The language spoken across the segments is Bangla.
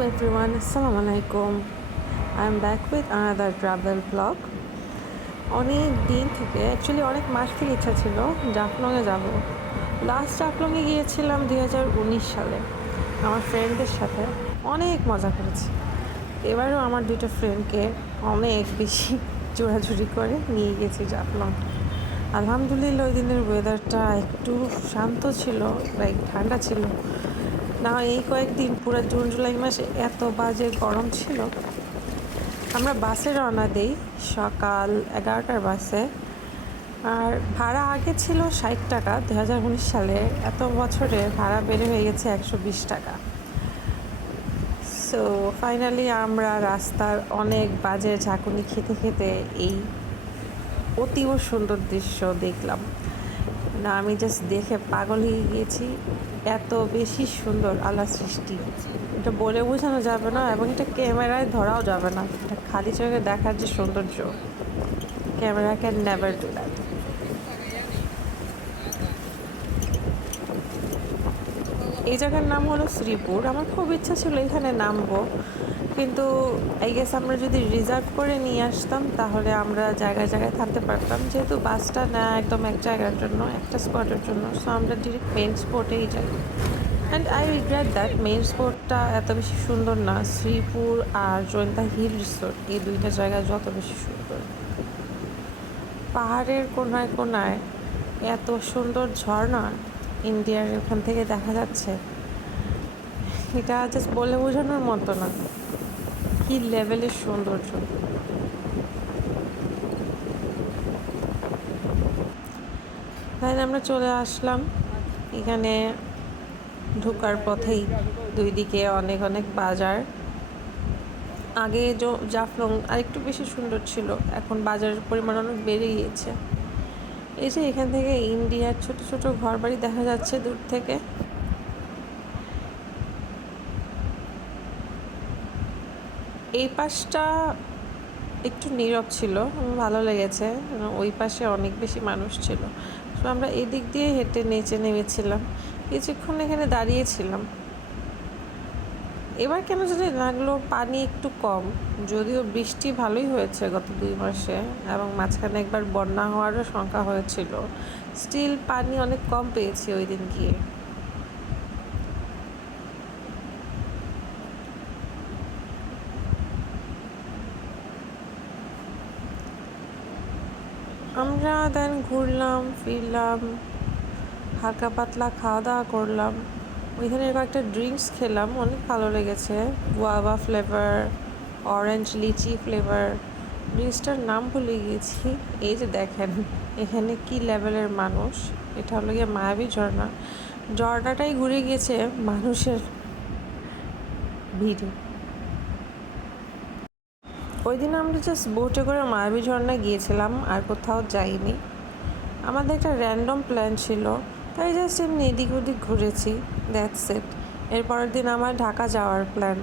everyone, Assalamu alaikum. I'm back with another travel vlog. অনেক দিন থেকে অ্যাকচুয়ালি অনেক মাস থেকে ইচ্ছা ছিল জাফলংয়ে যাব। লাস্ট জাফলংয়ে গিয়েছিলাম 2019 সালে আমার ফ্রেন্ডদের সাথে। অনেক মজা করেছি। এবারও আমার দুটো ফ্রেন্ডকে অনেক বেশি জোরাজুরি করে নিয়ে গেছি জাফলং। আলহামদুলিল্লাহ ওই দিনের ওয়েদারটা একটু শান্ত ছিল, লাইক ঠান্ডা ছিল না। এই কয়েকদিন পুরো জুন জুলাই মাসে এত বাজে গরম ছিল। আমরা বাসে রওনা দিই সকাল 11টার বাসে। আর ভাড়া আগে ছিল 60 টাকা, 2019 সালে। এত বছরে ভাড়া বেড়ে হয়ে গেছে 120 টাকা। সো ফাইনালি আমরা রাস্তার অনেক বাজে ঝাঁকুনি খেতে খেতে এই অতীব সুন্দর দৃশ্য দেখলাম না। আমি জাস্ট দেখে পাগল হয়ে গিয়েছি। এত বেশি সুন্দর আল্লাহর সৃষ্টি, এটা বলে বোঝানো যাবে না, এবং এটা ক্যামেরায় ধরাও যাবে না। এটা খালি চোখে দেখার যে সৌন্দর্য, camera can never do that. এই জায়গার নাম হলো শ্রীপুর। আমার খুব ইচ্ছা ছিল এখানে নামবো, কিন্তু আই গেস আমরা যদি রিজার্ভ করে নিয়ে আসতাম তাহলে আমরা জায়গায় জায়গায় থাকতে পারতাম। যেহেতু বাসটা না একদম এক জায়গার জন্য, একটা স্পটের জন্য, সো আমরা ডিরেক্ট মেইন স্পটেই যাই। And I regret that main স্পটটা এত বেশি সুন্দর না। শ্রীপুর আর জয়ন্তা হিল রিসোর্ট, এই দুইটা জায়গা যত বেশি সুন্দর। পাহাড়ের কোনায় কোনায় এত সুন্দর ঝর্ণা ইন্ডিয়ার ওখান থেকে দেখা যাচ্ছে, এটা জাস্ট বলে বোঝানোর মতো না কি লেভেলের সৌন্দর্য। তাই আমরা চলে আসলাম এখানে। ঢোকার পথেই দুই দিকে অনেক অনেক বাজার। আগে জাফলং আরেকটু বেশি সুন্দর ছিল, এখন বাজারের পরিমাণ অনেক বেড়ে গিয়েছে। এই যে এখান থেকে ইন্ডিয়ার ছোট ছোট ঘরবাড়ি দেখা যাচ্ছে দূর থেকে। এই পাশটা একটু নীরব ছিল, ভালো লেগেছে। ওই পাশে অনেক বেশি মানুষ ছিল। তো আমরা এদিক দিয়ে হেঁটে নিচে নেমেছিলাম, কিছুক্ষণ এখানে দাঁড়িয়েছিলাম। এবার কেন জানি লাগলো পানি একটু কম, যদিও বৃষ্টি ভালোই হয়েছে গত 2 মাসে, এবং মাঝখানে একবার বন্যা হওয়ারও শঙ্কা হয়েছিল। স্টিল পানি অনেক কম পেয়েছি ওই দিন গিয়ে। আমরা দেন ঘুরলাম ফিরলাম, হালকা পাতলা খাওয়া দাওয়া করলাম। ওইখানে কয়েকটা ড্রিঙ্কস খেলাম, অনেক ভালো লেগেছে। গুয়াভা ফ্লেভার, অরেঞ্জ লিচি ফ্লেভার। ড্রিঙ্কসটার নাম ভুলে গিয়েছি। এই যে দেখেন এখানে কি লেভেলের মানুষ। এটা হলো গিয়ে মায়াবী ঝর্ণা। ঝর্ণাটাই ঘুরে গিয়েছে মানুষের ভিড়ে। ওই দিন আমরা জাস্ট বোটে করে মায়াবী ঝর্ণা গিয়েছিলাম, আর কোথাও যাইনি। আমাদের একটা র্যান্ডম প্ল্যান ছিল, তাই জাস্ট এমনি এদিক ওদিক ঘুরেছি, দ্যাটস ইট। এর পরের দিন আমার ঢাকা যাওয়ার প্ল্যান।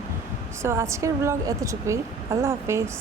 সো আজকের ব্লগ এতটুকুই। আল্লাহ হাফেজ।